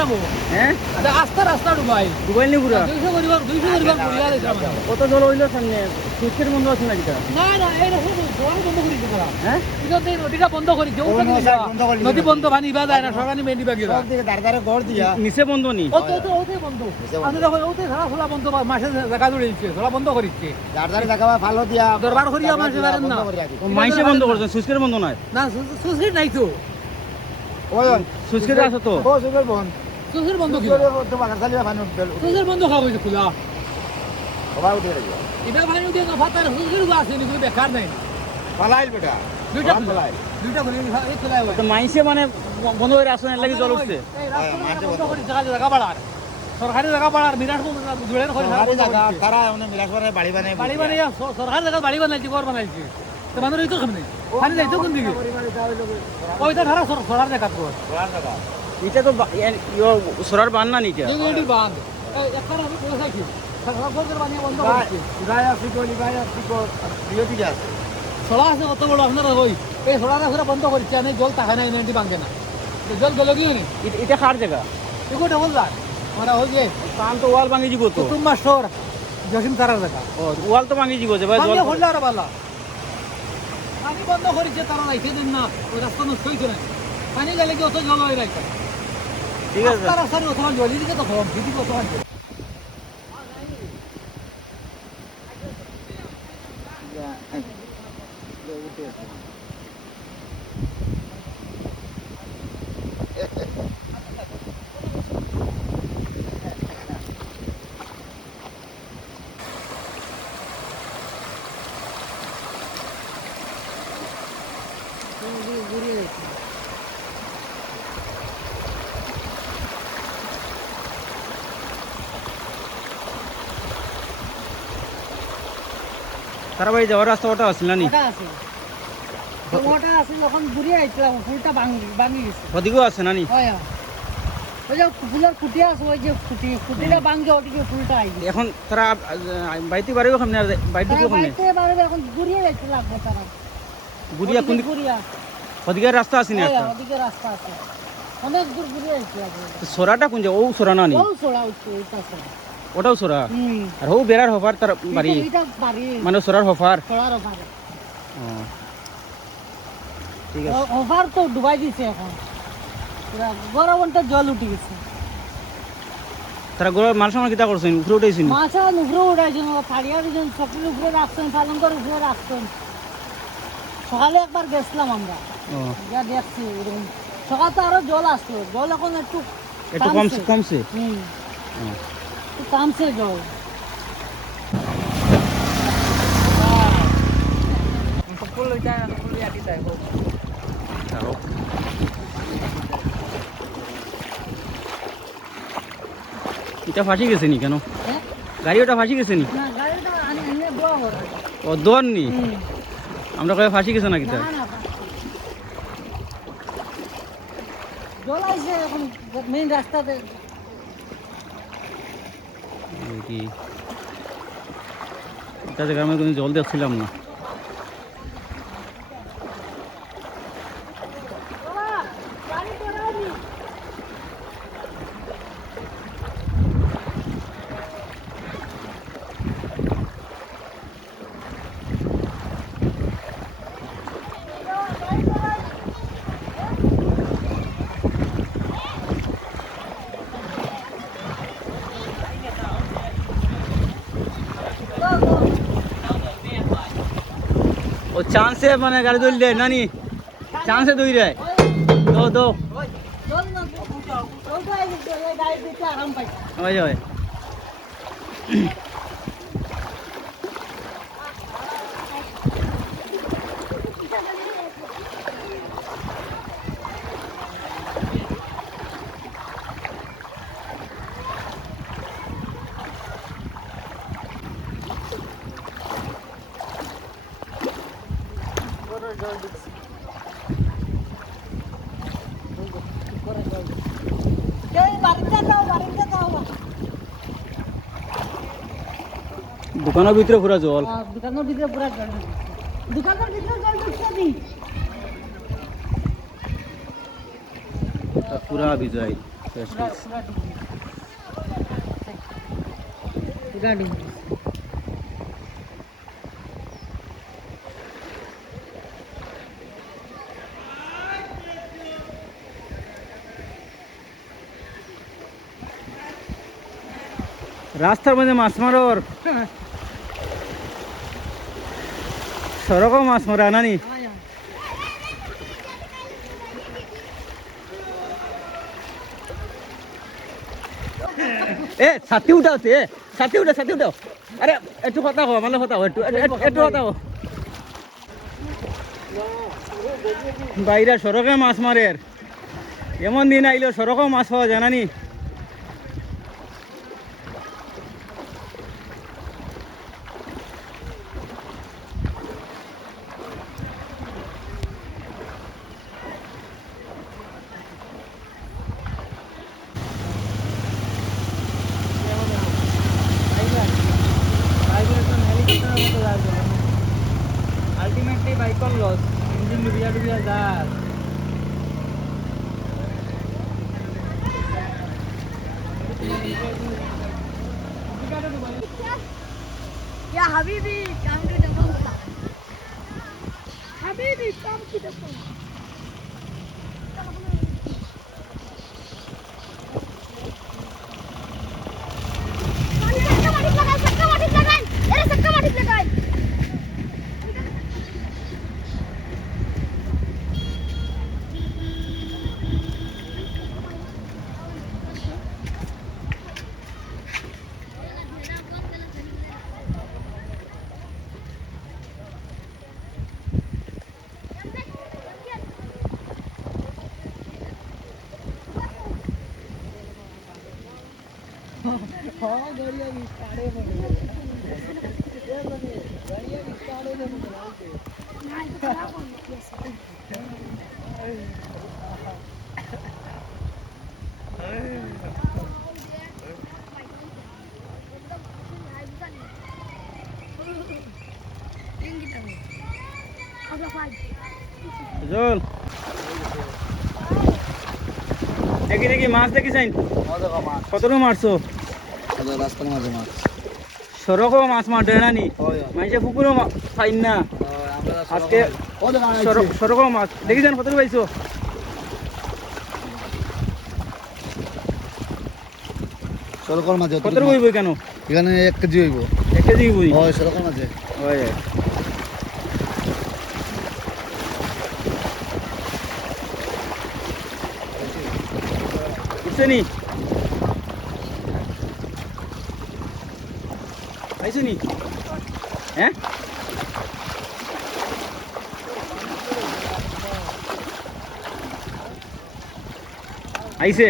নামো হ্যাঁ রাস্তা ডুবাই ডুবাইল নি পুরা 200 পরিবার ঘুরিয়া দিলাম কত জল হইলো সামনে সুস্থের বন্ধ আছে নাকি তা না এই রকম জল বন্ধ করে দিবা হ্যাঁ এই নদীটা বন্ধ করে দেও নদী বন্ধ পানি বা যায় না সরকারি মেন্ডি বাগিরা দাঁড়ারে গড় দিয়া নিচে বন্ধ নি ওতে বন্ধ আমি দেখো ওতে সারা খোলা বন্ধ মাসে জায়গা জুড়ে দিচ্ছে খোলা বন্ধ করিচ্ছে দাঁড়ারে জায়গা ভালো দিয়া দরবার করিয়া মাসে পারেন না মাইসে বন্ধ করছেন সুস্থের বন্ধ নাই না সুসির নাই তো ওই সুস্থের আছে তো ও সুগর বন সুসির বন্ধ কি তো বাগান চালিয়ে পানি উঠবে সুসির বন্ধ খাওয়া হইছে খোলা সবাই উঠে গেল এটা পানি উঠে না ফাতার সুসির গো আছে নি বেকার নাই পালাইল বেটা দুইটা পালাইল দুইটা করে এই খোলা হয় তো মাইসে মানে বন্ধ করে আসলে লাগি জল উঠছে এই রাস্তা বন্ধ করে জায়গা বাড়ার সরকারি জায়গা বাড়ার বিরাট জুড়ে করে সরকারি জায়গা তারা ওনে মিলাসবারে বাড়ি বানাই বাড়ি বানাইয়া সরকারি জায়গা বাড়ি বানাইছে ঘর বানাইছে তো মানুষ এই তো কেমনে পানি যাইতো কোন দিকে ওইটা ধারা সরকার জায়গা তো এটা তো সরার বান না নিটা এটি বাঁধ একটা আমি পয়সা কি সরকার বানিয়ে বন্ধ করছে গায় আফ্রিকা লিবাই আফ্রিকা বিরতি আছে ছড়া আছে কত বড় আপনারা ওই এই ছড়াটা পুরো বন্ধ করছে আমি জল টাকা নাই এনটি বাঁধে না জল গেল কি নি এটা খার জায়গা এগুলো বললাম আমরা হল যে কান তো ওয়াল ভাঙি যাব তো তোমার শহর জসিম তারার জায়গা ও ওয়াল তো ভাঙি যাব যে ভাই জল ভাঙিয়ে হল আর বালা পানি বন্ধ করেছে তারা রাইছে দিন না ওই রাস্তা নষ্ট হইছে না পানি গেলে কি অত জল হয়ে রাখছে ঠিক আছে রাস্তা অথবা জলি দিকে তো কম দিদি কত হয় তারা ভাই যাওয়ার রাস্তা ওটা আসল না নি ওটা আছে যখন ঘুরে আইছিলাম ফুলটা ভাঙি গেছে ওদিকেও আছে না নি হয় ওই যে ফুলের খুঁটি আছে ওই যে খুঁটিটা ভাঙে ওদিকে ফুলটা আইছে এখন তারা বাইতে পারবে সামনে আর বাইতে কেউ সামনে বাইতে পারবে এখন ঘুরে যাইতে লাগবে তারা গুড়িয়া কোন ঘুরিয়া ওদিকে রাস্তা আছে না একটা ওদিকে রাস্তা আছে অনেক দূর ঘুরে যাইতে লাগবে সোরাটা কোন জায়গা ও সোরা না নি ও সোড়া হচ্ছে ওইটা সোড়া ওটাও সোরা আর ও বেড়ার হফার তার বাড়ি এটা বাড়ি মানে সোরার হফার সোড়ার ওপারে ঠিক আছে ওভার তো ডুবাই দিছে এখন পুরা গরমটা জল উঠে গেছে তারা গোড়া মাল সামান কিতা করছেন উপরে উঠাইছেন মাছা উপরে উঠাইছেন ফাড়িয়া দিয়েছেন চকরির উপরে রাখছেন পালঙ্কর উপরে রাখছেন সকালে একবার গেছিলাম আমরা যা দেখছি এরকম সকাল তো আরো জল আসলো জল এখন একটু কমছে একটু কমছে জল এটা ফাঁসি গেছে নি কেন গাড়ি ওটা ফাঁসি গেছে নি না গাড়িটা আনিয়ে দেওয়া হলো ও দোয়ার নি আমরা কয়ে ফাঁসি গেছে নাকি তা জল আইছে এখন মেইন রাস্তাতে এটা জায়গায় আমি কোনো জল দেখছিলাম না ও চান্সে মানে গাড়ি ধরলে নানি চান্সে দই রে দো ওই ওই দোকানের ভিতরে পুরা জল দোকানের ভিতরে পুরা জল দোকানের ভিতরে জল ঢুকছে নি পুরা ভিজাই Fresh পুরা piece. পুরা ডুবি পুরা ডুবি রাস্তার মধ্যে মাছ মারোর সড়কও মাছ মারা নানি এ ছাতি উঠাও তে ছাতি উঠাও আরে একটু কথা কো মানে কথা একটু একটু কথা কো বাইরা সড়কে মাছ মারের এমন দিন আইলো সড়কও মাছ পাওয়া যায় নানি আলটিমেটলি বাইকর লস ইঞ্জিন ডুবিয়া যায় يا حبيبي come to the phone. حبيبي come to the phone. জল দেখি মাছ দেখি চাই কতটা মারছো রাস্তার মাঝে মাছ সড়কও মাছ মারতে নানি মাইসে পুকুরও ফাইন না আজকে সড়কও মাছ দেখি যান কতটা পাইছো সড়কের মাঝে কতটা বইব কেন এখানে 1 কেজি হইব 1 কেজি বই হয় সড়কের মাঝে হয় বুঝছো নি পাইছো নি হ্যাঁ আইছে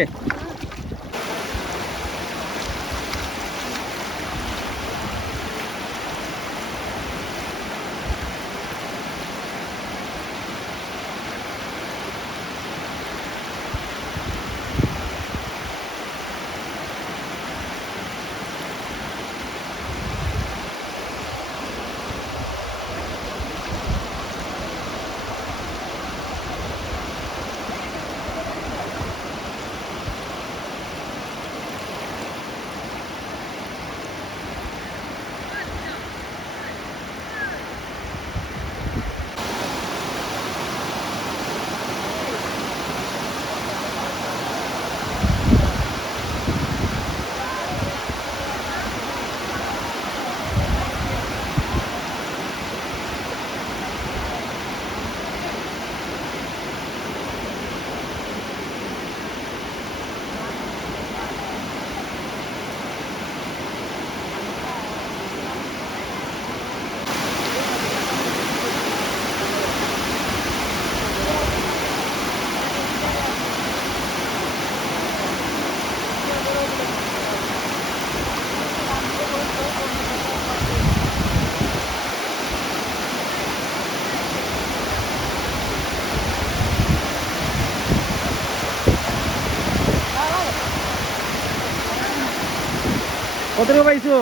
কত টাকা পাইছো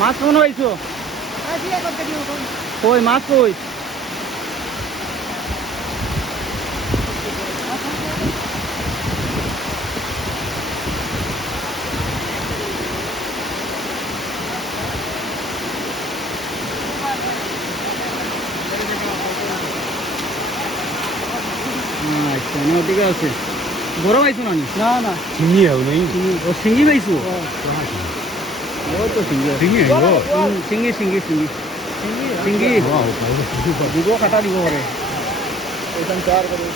মাছ কেমন পাইছো কই মাছ কই আছে বড় পাইছো না না না চিনি আও নাই ও সিঙ্গি পাইছো ও তো চিনি চিনি আইবো সিঙ্গি সিঙ্গি সিঙ্গি সিঙ্গি ওয়াও ভালো দিব কাটা দিব পরে ওইখান চার করে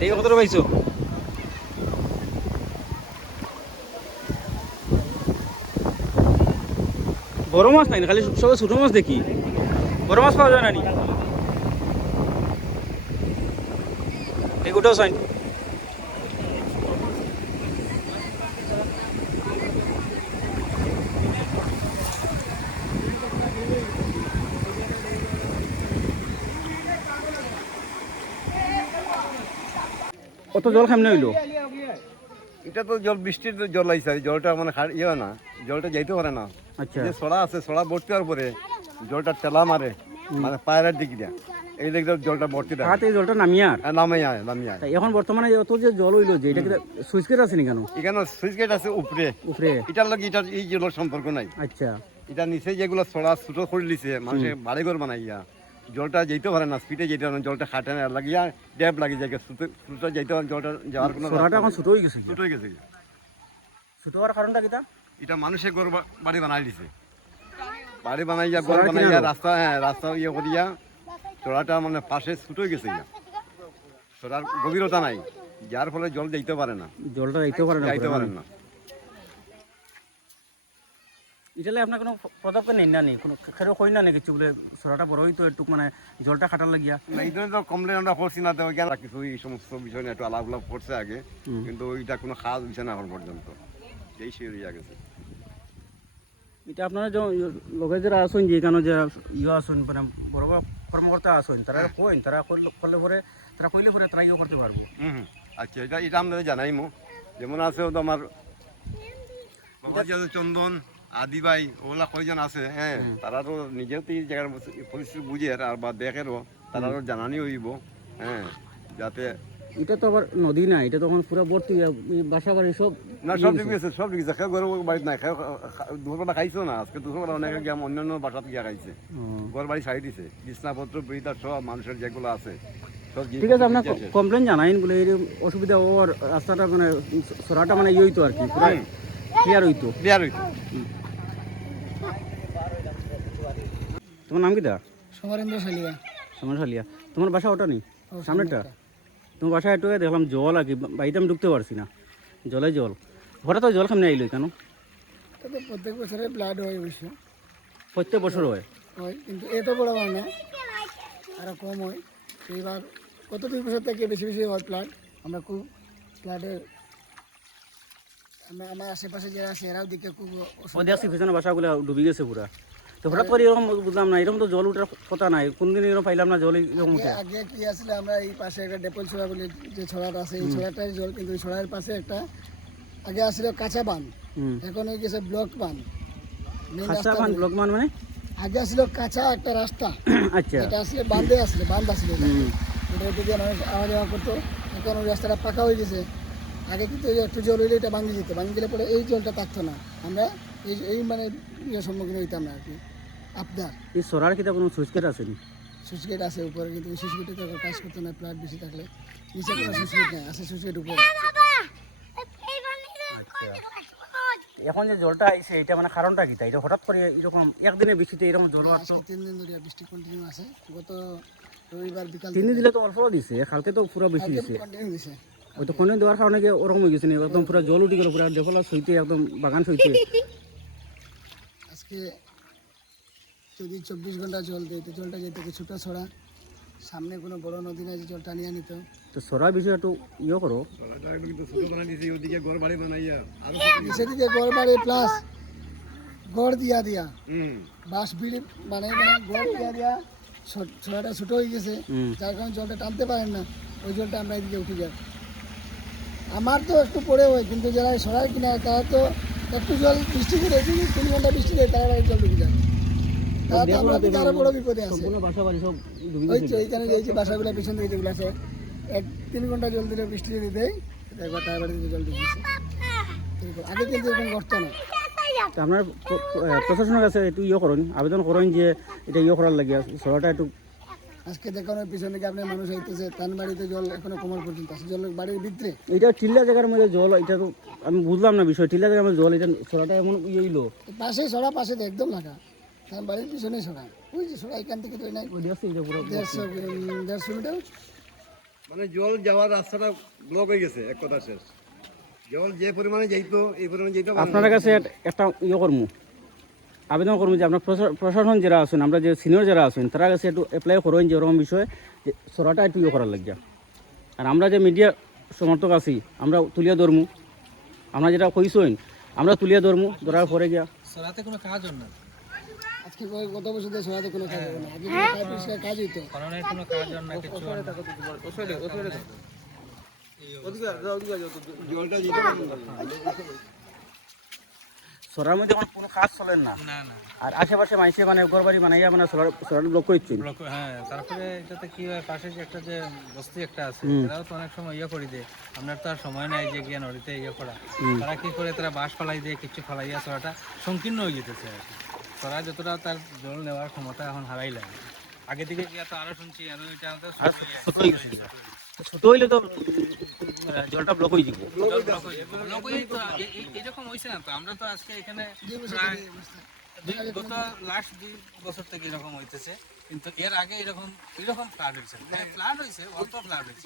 দেখে কতটা পাইছো বড় মাছ নাই না, খালি সবাই ছোট মাছ দেখি বড় মাছ পাওয়া যায় না নি এগুলোও চাই কত জল খামনে হইলো এটা তো জল বৃষ্টির জল আইছে জলটা মানে ইয়ে না জলটা যাইতে পারে না আচ্ছা যে ছড়া আছে ছড়া ভর্তি হওয়ার পরে জলটা টেলা মারে মানে পায়ের দিক দিয়া এই দিক দিয়ে জলটা ভর্তি দেয় হাতে জলটা নামিয়ে আর নামে আয় নামে আয় তাই এখন বর্তমানে অত যে জল হইলো যে এটা কি সুইচ গেট আছে নি কেন এখানে সুইচ গেট আছে উপরে উপরে এটার লগে এটার এই জলের সম্পর্ক নাই আচ্ছা এটা নিচে যেগুলো ছড়া ছোট করে দিছে মানুষে বাড়িঘর বানাইয়া জলটা যেতে পারে না স্পিডে যেতে পারে না জলটা খাটে না লাগিয়া ড্যাপ লাগি যায় ছোটো যেতে পারে জলটা যাওয়ার কোনো সরাটা এখন ছোট হয়ে গেছে ছোট হয়ে গেছে ছোট হওয়ার কারণটা কিটা এটা মানুষে ঘর বাড়ি বানাই দিছে বাড়ি বানাইয়া ঘর বানাইয়া রাস্তা রাস্তা ইয়ে করিয়া চড়াটা মানে পাশে ছোট হয়ে গেছে চড়ার গভীরতা নাই যার ফলে জল যেতে পারে না জলটা যাইতে পারে না যাইতে পারে না এটালে আপনার কোনো পদক্ষেপ নেই না নি কোনো খেরো কই না নাকি চুলে সরাটা বড় হইতো একটু মানে জলটা খাটার লাগিয়া না এই ধরনের তো কমপ্লেন আমরা করছি না তো জ্ঞান কিছু এই সমস্ত বিষয় নিয়ে একটু আলাপ করছে আগে কিন্তু ওইটা কোনো খাওয়া হচ্ছে না এখন পর্যন্ত এই শিরিয়া গেছে এটা আপনারা যে লোকে যারা আসুন যে কেন যে ইয়ে আসুন মানে বড় বড় কর্মকর্তা আসুন তারা কইন তারা করলে পরে তারা কইলে পরে তারা ইয়ে করতে পারবো আচ্ছা এটা এটা আমরা জানাইমো যেমন আছে তো আমার চন্দন আদি ভাই ওগুলা কয়জন আছে হ্যাঁ তারা তো নিজেও তো এই জায়গার পরিস্থিতি বুঝে আর বা দেখেরও তারাও জানানি হইব হ্যাঁ যাতে এটা তো আবার নদী না এটা তখন পুরো ভর্তি বাসা বাড়ি সব না সব ঠিক আছে সব ঠিক আছে খেয়ে ঘর বাড়ি নাই খেয়ে দুপুরবেলা খাইছো না আজকে দুপুরবেলা অনেকে গিয়ে অন্যান্য বাসাত গিয়া খাইছে ঘর বাড়ি ছাড়ি দিছে বিছনাপত্র বইতার সব মানুষের যেগুলো আছে সব ঠিক আছে আপনার কমপ্লেন জানাইন বলে এই অসুবিধা ওর রাস্তাটা মানে সরাটা মানে ইয়ে হইতো আর কি পুরো ক্লিয়ার হইতো ক্লিয়ার হইতো তোমার নাম কি দা সমরেন্দ্র শালিয়া সমর শালিয়া তোমার বাসা ওটা নেই সামনেটা তোমার বাসায় একটু দেখলাম জল আর কি বাড়িতে আমি ঢুকতে পারছি না জলে জল হঠাৎ তো জল সামনে আইলো কেন তবে প্রত্যেক বছরে ব্লাড হয় অবশ্য প্রত্যেক বছর হয় হয় কিন্তু এত বড় হয় না আরও কম হয় এইবার গত 2 বছর থেকে বেশি বেশি হয় ব্লাড আমরা খুব ব্লাডের আমার আশেপাশে যারা আছে এরাও দিকে খুব ও দেখছি পিছনে বাসাগুলো ডুবি গেছে পুরা তো হঠাৎ করে এরকম বুঝলাম না এরকম তো জল উঠার কথা নাই কোনদিন এরকম পাইলাম না জল এরকম উঠে আগে কি আসলে আমরা এই পাশে একটা ডেপল ছড়া বলে যে ছড়াটা আছে এই ছড়াটার জল কিন্তু ওই ছড়ার পাশে একটা আগে আসলে কাঁচা বান এখন হয়ে গেছে ব্লক বান খাসা খান ব্লক মান মানে আগে আসলে কাঁচা একটা রাস্তা আচ্ছা এটা আসলে বান্ধ আসলে এটা যদি মানুষ আওয়া যাওয়া করতো এখন ওই রাস্তাটা পাকা হয়ে গেছে আগে কিন্তু একটু জল হইলে এটা ভাঙে যেত ভাঙে গেলে পরে এই জলটা থাকতো না আমরা এই মানে সম্মুখীন হইতাম না আর কি আপনার এই সরার কি কোনো সুইচ গেট আছে সুইচ গেট আছে উপরে কিন্তু ওই সুইচ গেটে তো কাজ করতে না প্লাট বেশি থাকলে নিচে কোনো সুইচ গেট নেই আছে সুইচ গেট উপরে এখন যে জলটা আইছে এটা মানে কারণটা কি তাই এটা হঠাৎ করে এরকম একদিনে বৃষ্টিতে এরকম জল আসছে আজকে 3 দিন ধরে বৃষ্টি কন্টিনিউ আছে গত রবিবার বিকাল 3 দিন দিলে তো অল্প দিছে কালকে তো পুরো বেশি দিছে কন্টিনিউ দিছে ওই তো কোনে দেওয়ার কারণে কি ওরকম হয়ে গেছে একদম পুরো জল উঠে গেল পুরো ডেভেলপ হইতে একদম বাগান হইতে আজকে যদি 24 ঘন্টা জল দেয় তো জলটা যেতে ছোটো ছড়া, সামনে কোনো বড় নদী নাই যে জলটা নিয়ে নিত। তো সরা বিষয়ে একটু ইয়ে করো। চড়াটা একটু কিন্তু ছোট বানাই দিয়েছে, ওদিকে ঘর বাড়ি বানাইয়া আরো সেদিকে গড় বাড়ি প্লাস গড় দিয়া দিয়া হুম বাঁশ বিড়ি মানে গড় দিয়া দিয়া ছড়াটা ছোটো হয়ে গেছে, যার কারণে জলটা টানতে পারেন না, ওই জলটা আমরা এদিকে উঠে যাই। আমার তো একটু পড়ে হয়, কিন্তু যারা সরাই কিনা তারা তো একটু জল বৃষ্টি করে 3 ঘন্টা বৃষ্টি দেয়, তারা জল ডুবে যায়। তারা তো আমরা থেকে আরো বড় বিপদে আছে। সম্পূর্ণ বাসা বাড়ি সব ডুবে ওই গেছে। তো এইখানে এই যে বাসাগুলো পিছন দিকে যেগুলো আছে, 3 ঘন্টা জল দিলে বৃষ্টি যদি দেয় একবার তার বাড়িতে জল ঢুকে গেছে। আগে কিন্তু এরকম করতো না। তো আপনার প্রশাসনের কাছে একটু ইয়ে করুন, আবেদন করুন যে এটা ইয়ে করার লাগিয়া সরাটা একটু। আজকে দেখানোর পিছনে কি আপনার মানুষ হইতেছে, তার বাড়িতে জল এখনো কোমর পর্যন্ত আছে, জল বাড়ির ভিতরে। এটা টিল্লা জায়গার মধ্যে জল, এটা তো আমি বুঝলাম না বিষয়, টিল্লা জায়গার মধ্যে জল, এটা সরাটা এমন ইয়ে হইলো। পাশে সরা, পাশে তো একদম লাগা, তার বাড়ির পিছনে সরা, ওই যে সরা এখান থেকে তো নাই ওই দেখছি এটা পুরো 150 মিটার। মানে জল যাওয়ার রাস্তাটা ব্লক হয়ে গেছে, এক কথা শেষ। জল যে পরিমাণে যাইতো এই পরিমাণে যাইতো না। আপনার কাছে একটা ইয়ে করবো, আবেদন করবো যে আপনার প্রশাসন যারা আছেন, আমরা যে সিনিয়র যারা আছেন তারা কাছে একটু অ্যাপ্লাই করুন যে ওরকম বিষয়ে যে সরাটা একটু ইয়ে করার লাগিয়া। আর আমরা যে মিডিয়া সমর্থক আছি আমরা তুলিয়া ধরমু, আমরা যেটা কইসইন আমরা তুলিয়া ধরমু, ধরার পরে গিয়া সরাতে কোনো কাজ হয় না, আজকে গত বছর দিয়ে সরাতে কোনো কাজ হবে না, আগে পরিষ্কার কাজ হইতো। করোনার কোনো কাজ হয় না, কিছু হয় না। জলটা যেতে পারে না। সরার মধ্যে এখন কোনো কাজ চলেন না। না না আর আশেপাশে মাইসে মানে ঘর বাড়ি বানাইয়া মানে সরার ব্লক করছেন। হ্যাঁ, তারপরে এটাতে কি হয়, পাশে যে একটা যে বস্তি একটা আছে, এরাও তো অনেক সময় ইয়ে করে দেয়। আপনার তো আর সময় নাই যে গিয়ে নদীতে ইয়ে করা, তারা কি করে, তারা বাঁশ ফালাই দিয়ে কিছু ফালাইয়া সরাটা সংকীর্ণ হয়ে যেতেছে আর কি। সরা যতটা তার জল নেওয়ার ক্ষমতা এখন হারাই লাগে। আগে থেকে গিয়ে তো আরো শুনছি, আরো এটা আমাদের ছোট হয়ে গেছে। ছোট হইলে তো জলটা ব্লক হয়ে যাবে। এরকম হয়েছে না তো, আমরা তো আজকে এখানে প্রায় গত লাস্ট 2 বছর থেকে এরকম হইতেছে, কিন্তু এর আগে এরকম ফ্লাড হয়েছে, ফ্লাড হয়েছে, অল্প ফ্লাড হয়েছে,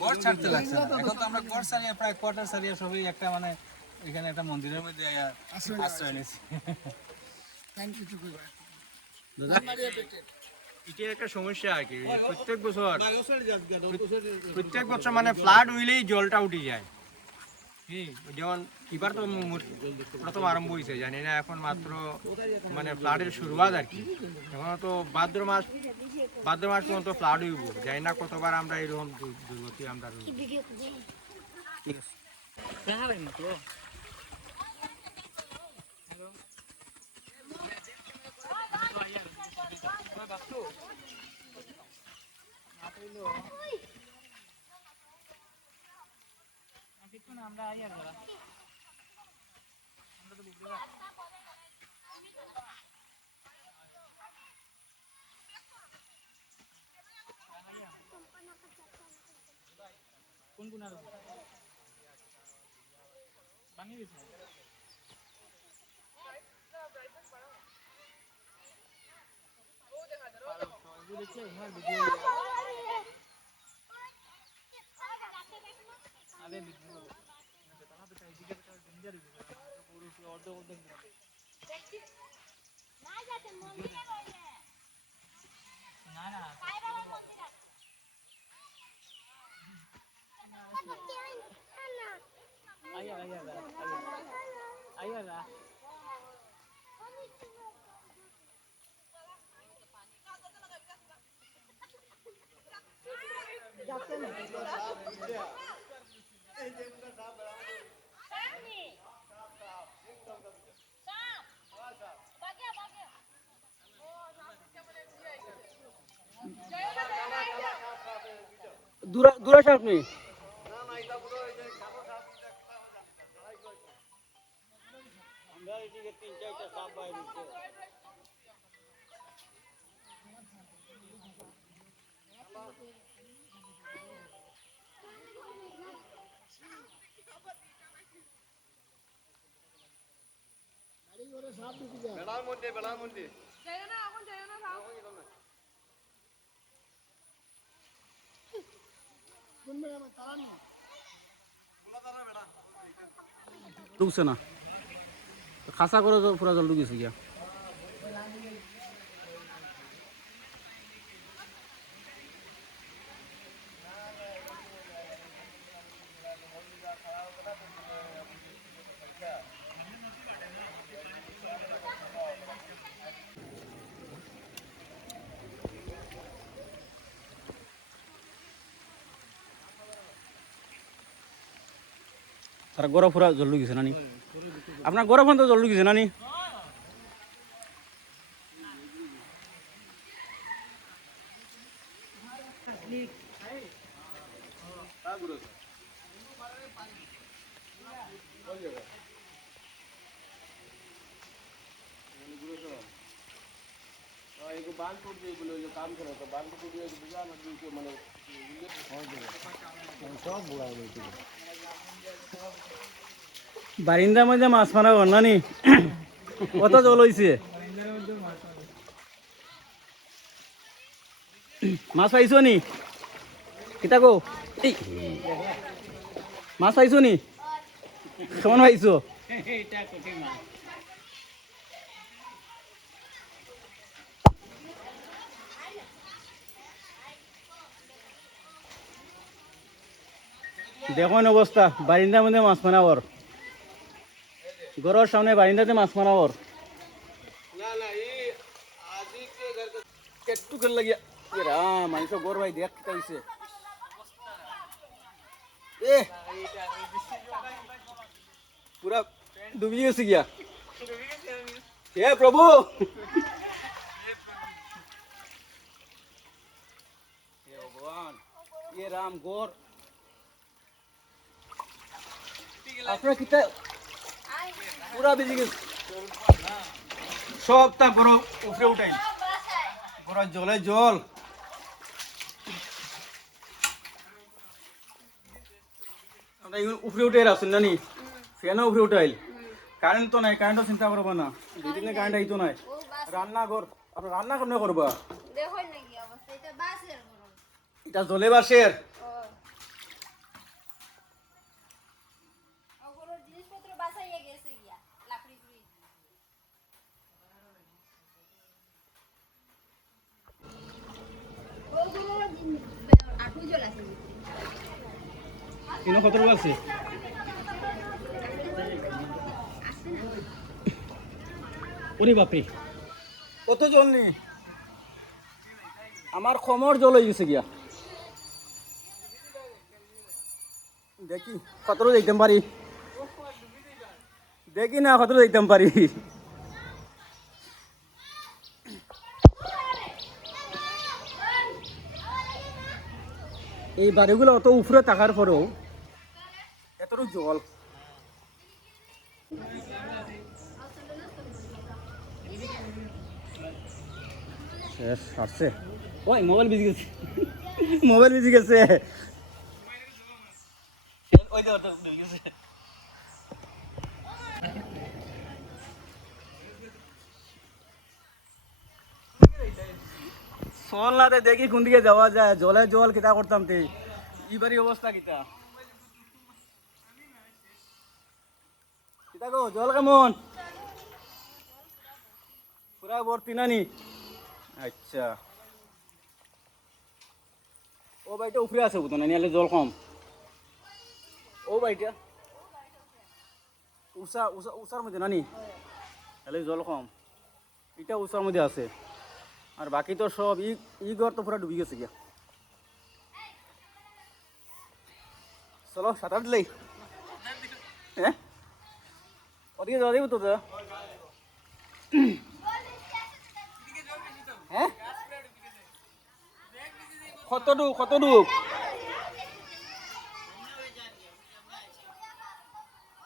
গড় ছাড়তে লাগছে না। এখন তো আমরা গড় ছাড়িয়ে প্রায় কোয়ার্টার ছাড়িয়ে সবই একটা মানে এখানে একটা মন্দিরের মধ্যে আশ্রয় নিয়েছি। থ্যাংক ইউ টুকু এটা একটা সমস্যা আর কি, প্রত্যেক বছর মানে ফ্লাড হইলেই জলটা উঠে যায়। যেমন এবার তো প্রথম আরম্ভ হয়েছে, জানি না এখন মাত্র মানে ফ্লাডের শুরুয়াত আর কি। এখন তো ভাদ্র মাস পর্যন্ত ফ্লাড হইব, জানি না কতবার আমরা এরকম দুর্গতি আমরা ঠিক আছে। দূরে আসেন আপনি। বেড়ার মধ্যে ঢুকছে না, খাসা করে তো পুরা জল ঢুকেছে গিয়া। তার গড় ফুরা জল গেছে নানি আপনার গড় ফোন তো জল গেছে নানি বারিন্দার মধ্যে মাছ মারা নানি কত জল হয়েছে মাছ পাইছো নি কিতা গো এই মাছ পাইছো নি কেমন পাইছো দেখুন অবস্থা বারিন্দার মধ্যে মাছ মারা ওর ঘরের সামনে বারিন্দাতে মাছ মারা ওর একটু করে লাগিয়া মানুষ গর ভাই দেখ কিতা হইছে এ পুরা ডুবি গেছে গিয়া হে প্রভু হে ভগবান ये राम गौर আপনারা কিতা পুরা বেজে গেছে সবটা গরম উপরে উঠাই গরম জলে জল আমরা উপরে উঠে আসুন নানি ফ্যানও উপরে উঠাইল কারেন্ট তো নাই কারেন্টও চিন্তা করবো না দুই দিনে কারেন্ট আইতো নাই রান্নাঘর আপনার রান্না কেমন করবা দেখো নাকি অবস্থা এটা বাসের গরম এটা জলে বাসের ওগুলোর জিনিসপত্র বাসাইয়া গেছে গিয়া লাকড়ি গুড়ি ওগুলো আঠু জল আছে কিনো কত আছে ওরে বাপরে কত জল নেই আমার খমর জল হয়ে গেছে গিয়া দেখি কতটা যাইতাম পারি দেখি না কতটা যাইতাম পারি এই বাড়িগুলো অত উপরে থাকার পরেও এতটুকু জল শেষ আসছে ওই মোবাইল বেজে গেছে মোবাইল বেজে গেছে ওই যে ওটা বেজে গেছে চল না দেখি কোন দিকে যাওয়া যায় জলে জল কিতা করতাম তে এইবারই অবস্থা কিতা কিতা গো জল কেমন পুরা ভর্তি নানি আচ্ছা ও বাড়িটা উপরে আছে বুঝতো না নিলে জল কম ও বাড়িটা উষা উষা উষার মধ্যে নানি তাহলে জল কম এটা উষার মধ্যে আছে আর বাকি তো সব ই ঘর তো পুরো ডুবি গেছে গিয়া চলো সাঁতার দিলেই হ্যাঁ ওদিকে যাওয়া যাবে তো হ্যাঁ কতটুক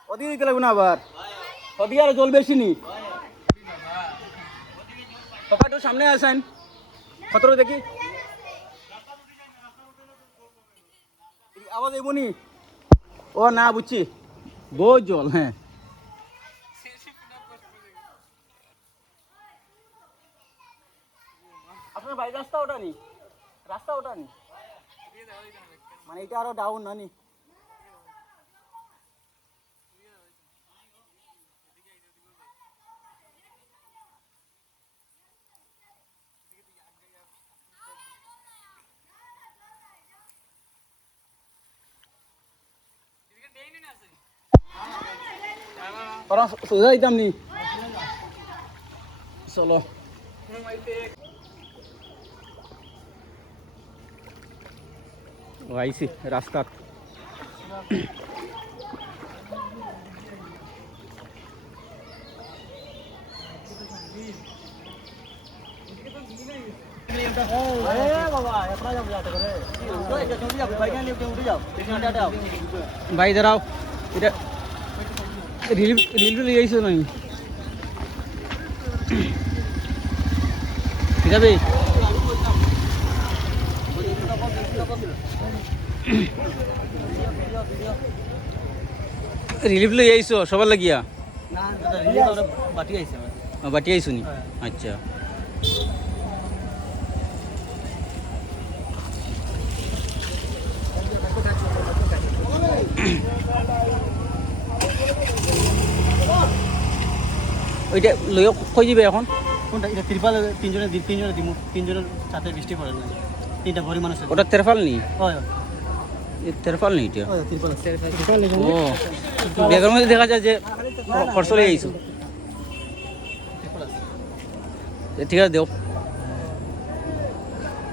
ওদিকে দিতে লাগবে না আবার ওদিকে আর জল বেশি নি একটু সামনে আসেন কতটুকু দেখি আওয়াজ এবনি ও না বুঝছি বহুত জল হ্যাঁ আপনার বাড়ির রাস্তা ওটা নি মানে এটা আরো ডাউন না নি সোজা দিতাম নি চলো আইছি রাস্তাত ভাই দাঁড়াও এটা রিল রিল লিয়ে আইছো নাই ঠিক আছে রিলিফ লই আইছো সবার লাগিয়া বাটি আইছো নি আচ্ছা ওইটা লইও কই দিবে এখন কোনটা এটা ত্রিপাল তিনজনে দিমু তিনজনের সাথে বৃষ্টি পড়ে না তিনটা ভরি মানুষ ওটা তেরফাল নি হয় তেরফাল নি এটা ত্রিপাল ও ব্যাগের মধ্যে দেখা যায় যে খরচ লই আইছো ঠিক আছে দেও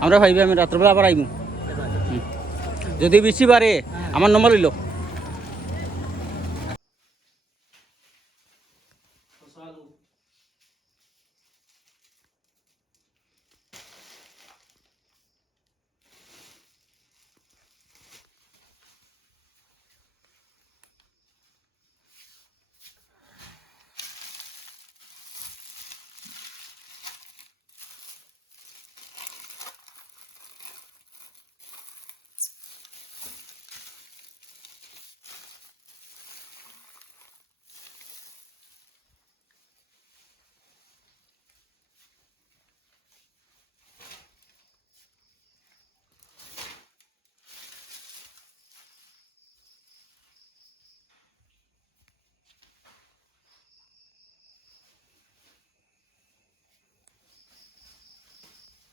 আমরা ভাইবে আমি রাত্রবেলা আবার আইমু যদি বৃষ্টি বাড়ে আমার নম্বর লইল